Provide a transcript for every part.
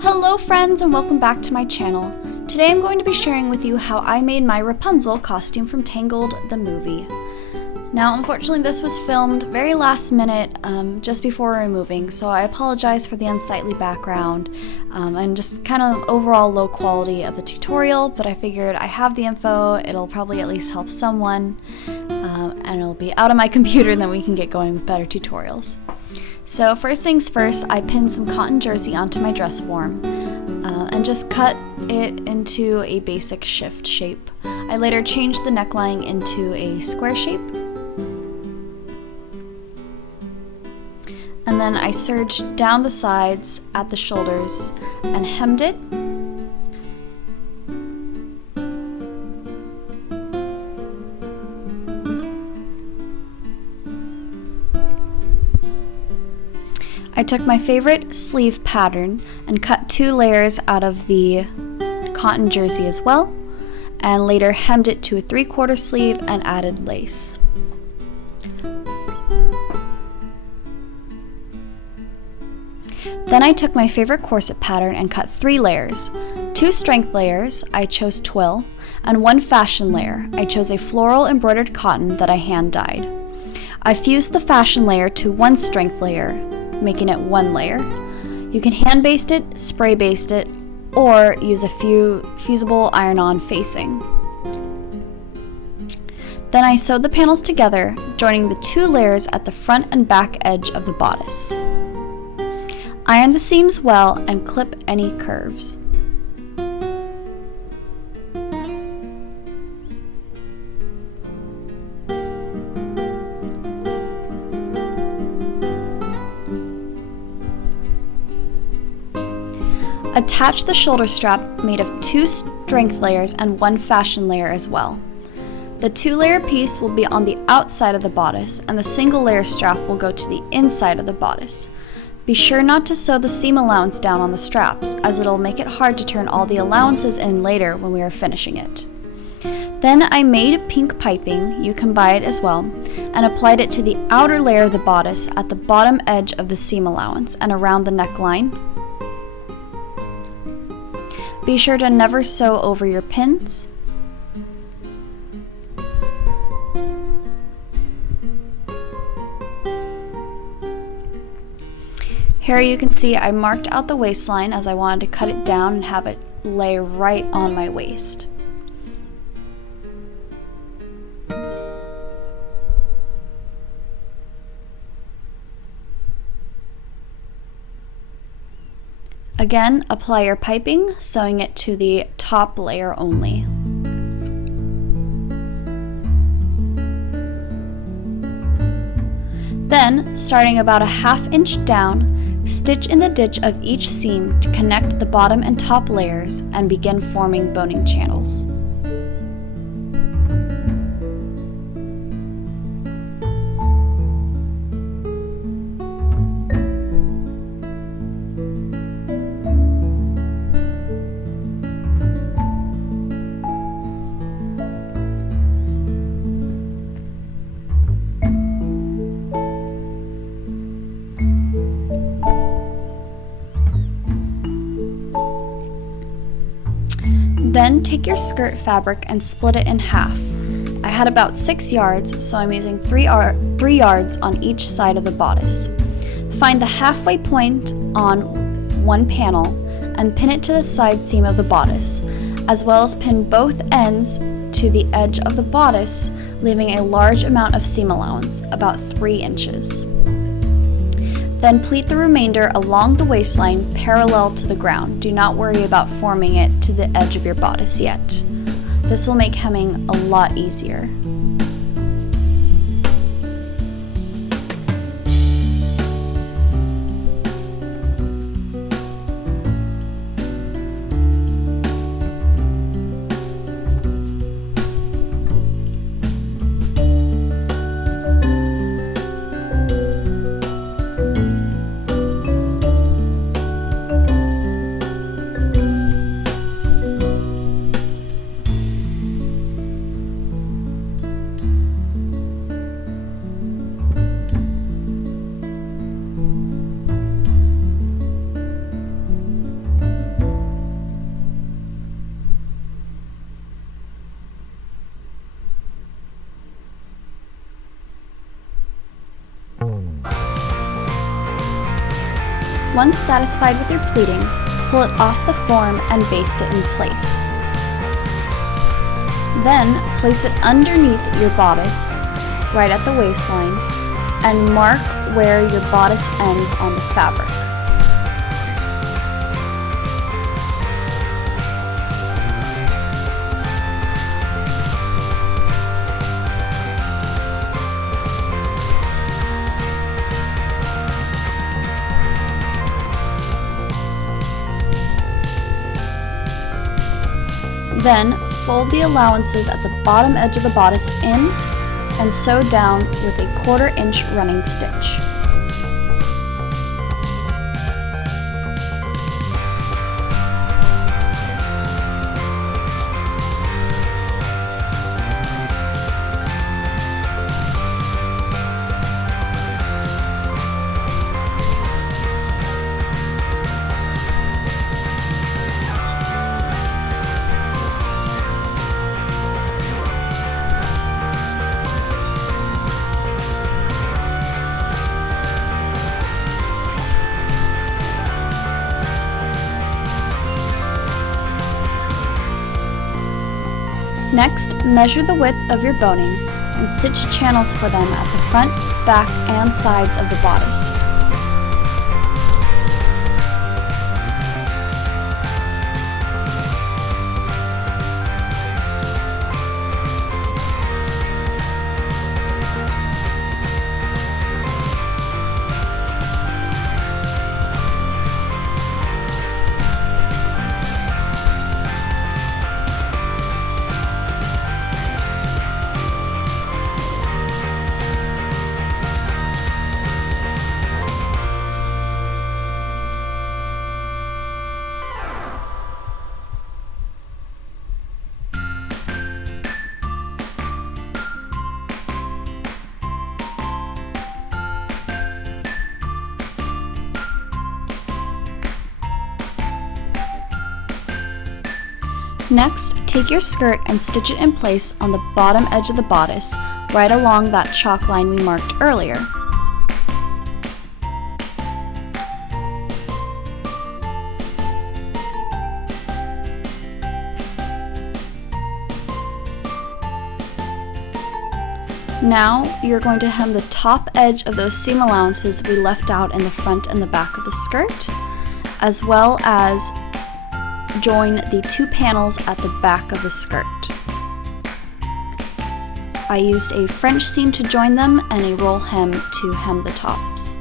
Hello friends and welcome back to my channel. Today I'm going to be sharing with you how I made my Rapunzel costume from Tangled the movie. Now unfortunately this was filmed very last minute just before we were moving, so I apologize for the unsightly background and just kind of overall low quality of the tutorial, but I figured I have the info, it'll probably at least help someone, and it'll be out of my computer and then we can get going with better tutorials. So first things first, I pinned some cotton jersey onto my dress form and just cut it into a basic shift shape. I later changed the neckline into a square shape. And then I serged down the sides at the shoulders and hemmed it. I took my favorite sleeve pattern and cut 2 layers out of the cotton jersey as well, and later hemmed it to a 3/4 sleeve and added lace. Then I took my favorite corset pattern and cut 3 layers. 2 strength layers, I chose twill, and 1 fashion layer. I chose a floral embroidered cotton that I hand dyed. I fused the fashion layer to 1 strength layer, making it 1 layer. You can hand baste it, spray baste it, or use a fusible iron-on facing. Then I sewed the panels together, joining the 2 layers at the front and back edge of the bodice. Iron the seams well and clip any curves. Attach the shoulder strap made of 2 strength layers and 1 fashion layer as well. The 2-layer piece will be on the outside of the bodice, and the single layer strap will go to the inside of the bodice. Be sure not to sew the seam allowance down on the straps, as it'll make it hard to turn all the allowances in later when we are finishing it. Then I made pink piping, you can buy it as well, and applied it to the outer layer of the bodice at the bottom edge of the seam allowance and around the neckline. Be sure to never sew over your pins. Here you can see I marked out the waistline as I wanted to cut it down and have it lay right on my waist. Again, apply your piping, sewing it to the top layer only. Then, starting about a 1/2 inch down, stitch in the ditch of each seam to connect the bottom and top layers and begin forming boning channels. Then take your skirt fabric and split it in half. I had about 6 yards, so I'm using 3 yards on each side of the bodice. Find the halfway point on one panel and pin it to the side seam of the bodice, as well as pin both ends to the edge of the bodice, leaving a large amount of seam allowance, about 3 inches. Then pleat the remainder along the waistline parallel to the ground. Do not worry about forming it to the edge of your bodice yet. This will make hemming a lot easier. Once satisfied with your pleating, pull it off the form and baste it in place. Then place it underneath your bodice, right at the waistline, and mark where your bodice ends on the fabric. Then, fold the allowances at the bottom edge of the bodice in and sew down with a 1/4 inch running stitch. Next, measure the width of your boning and stitch channels for them at the front, back, and sides of the bodice. Next, take your skirt and stitch it in place on the bottom edge of the bodice, right along that chalk line we marked earlier. Now, you're going to hem the top edge of those seam allowances we left out in the front and the back of the skirt, as well as join the 2 panels at the back of the skirt. I used a French seam to join them and a roll hem to hem the tops.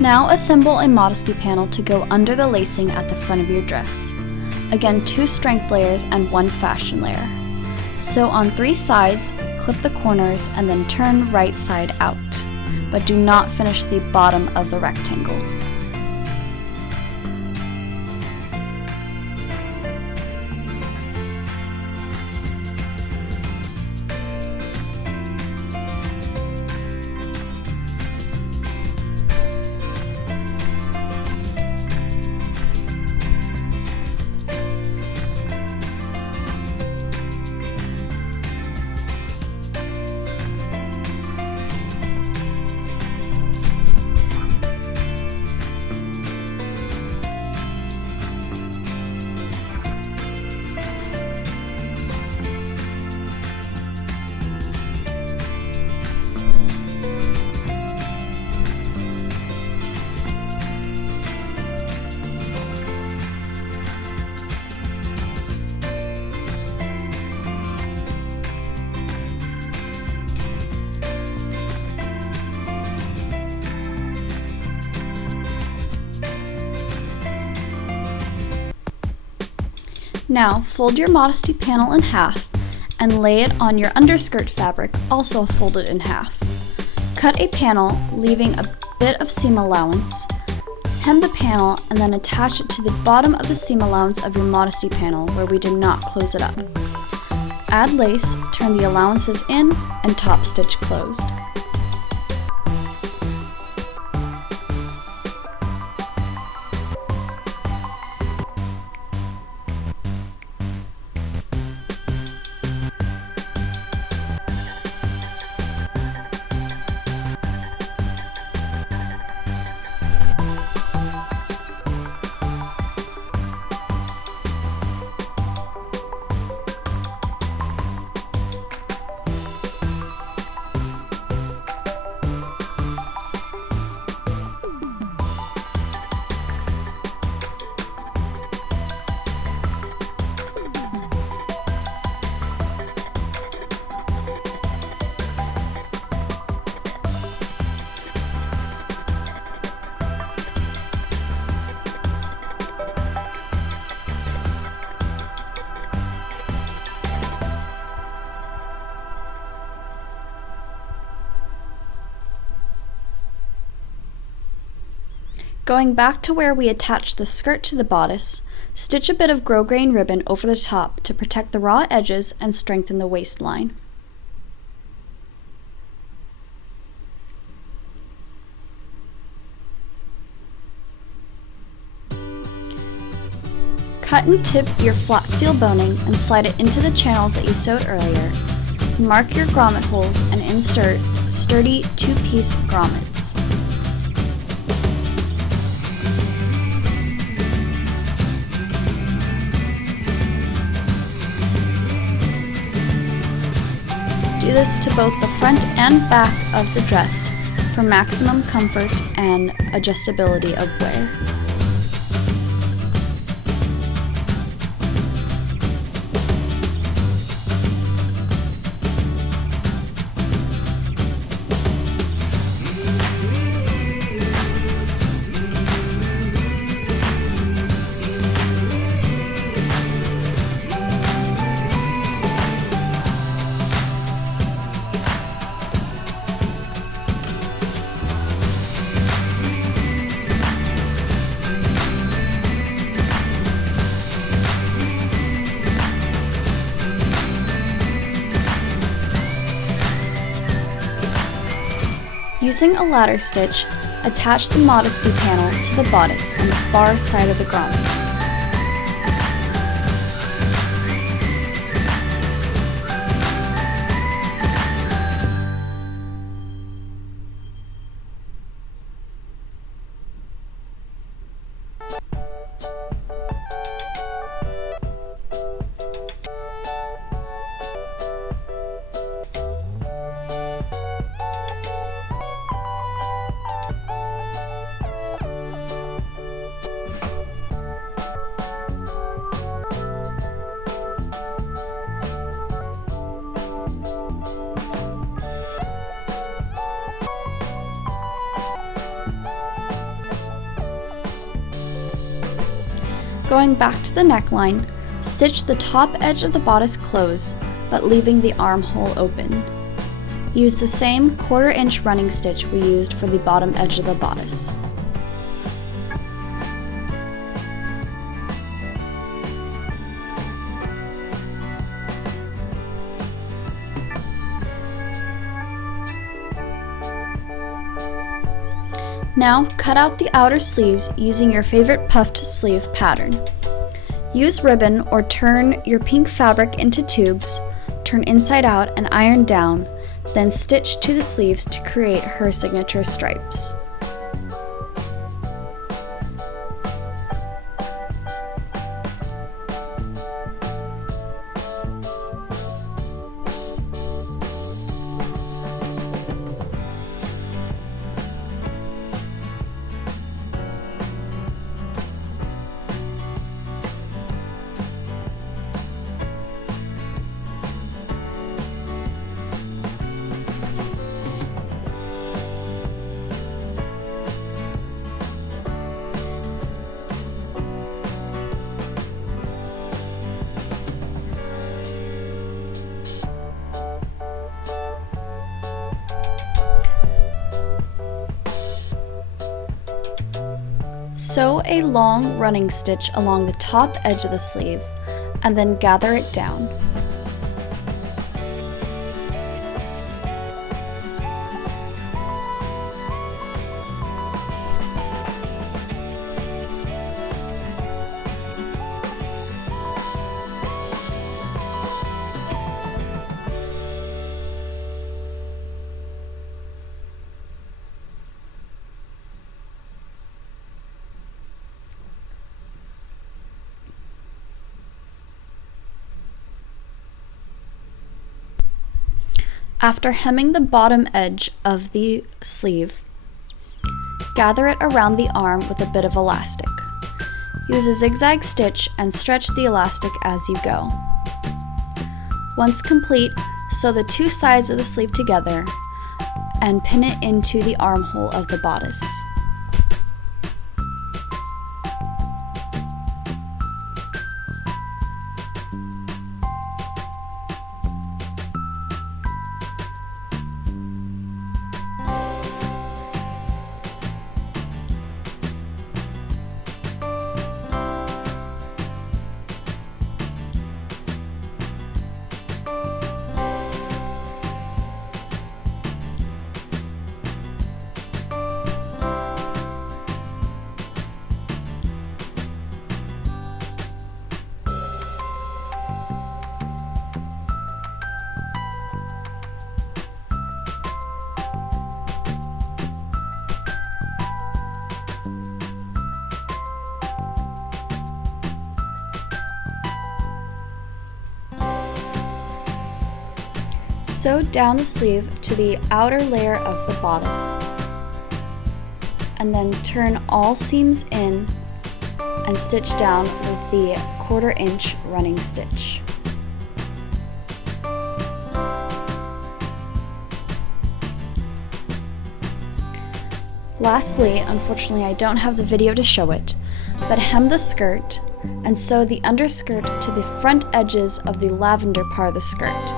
Now assemble a modesty panel to go under the lacing at the front of your dress. Again, 2 strength layers and 1 fashion layer. Sew on 3 sides, clip the corners, and then turn right side out, but do not finish the bottom of the rectangle. Now fold your modesty panel in half and lay it on your underskirt fabric, also folded in half. Cut a panel, leaving a bit of seam allowance. Hem the panel and then attach it to the bottom of the seam allowance of your modesty panel where we did not close it up. Add lace, turn the allowances in, and top stitch closed. Going back to where we attached the skirt to the bodice, stitch a bit of grosgrain ribbon over the top to protect the raw edges and strengthen the waistline. Cut and tip your flat steel boning and slide it into the channels that you sewed earlier. Mark your grommet holes and insert sturdy two-piece grommets. Do this to both the front and back of the dress for maximum comfort and adjustability of wear. Using a ladder stitch, attach the modesty panel to the bodice on the far side of the grommets. Going back to the neckline, stitch the top edge of the bodice closed, but leaving the armhole open. Use the same 1/4 inch running stitch we used for the bottom edge of the bodice. Now cut out the outer sleeves using your favorite puffed sleeve pattern. Use ribbon or turn your pink fabric into tubes, turn inside out and iron down, then stitch to the sleeves to create her signature stripes. Sew a long running stitch along the top edge of the sleeve and then gather it down. After hemming the bottom edge of the sleeve, gather it around the arm with a bit of elastic. Use a zigzag stitch and stretch the elastic as you go. Once complete, sew the two sides of the sleeve together and pin it into the armhole of the bodice. Sew down the sleeve to the outer layer of the bodice, and then turn all seams in and stitch down with the 1/4 inch running stitch. Lastly, unfortunately I don't have the video to show it, but hem the skirt and sew the underskirt to the front edges of the lavender part of the skirt,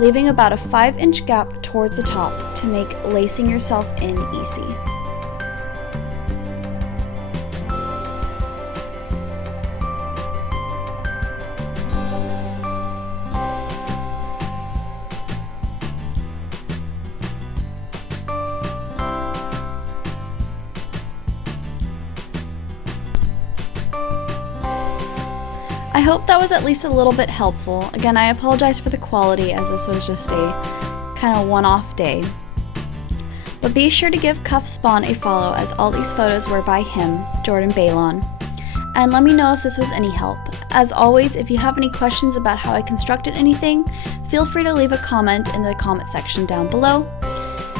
leaving about a 5-inch gap towards the top to make lacing yourself in easy. I hope that was at least a little bit helpful. Again, I apologize for the quality as this was just a kind of one-off day. But be sure to give Cuff Spawn a follow as all these photos were by him, Jordan Balon. And let me know if this was any help. As always, if you have any questions about how I constructed anything, feel free to leave a comment in the comment section down below.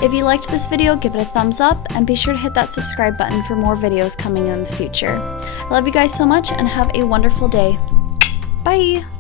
If you liked this video, give it a thumbs up and be sure to hit that subscribe button for more videos coming in the future. I love you guys so much and have a wonderful day. Bye!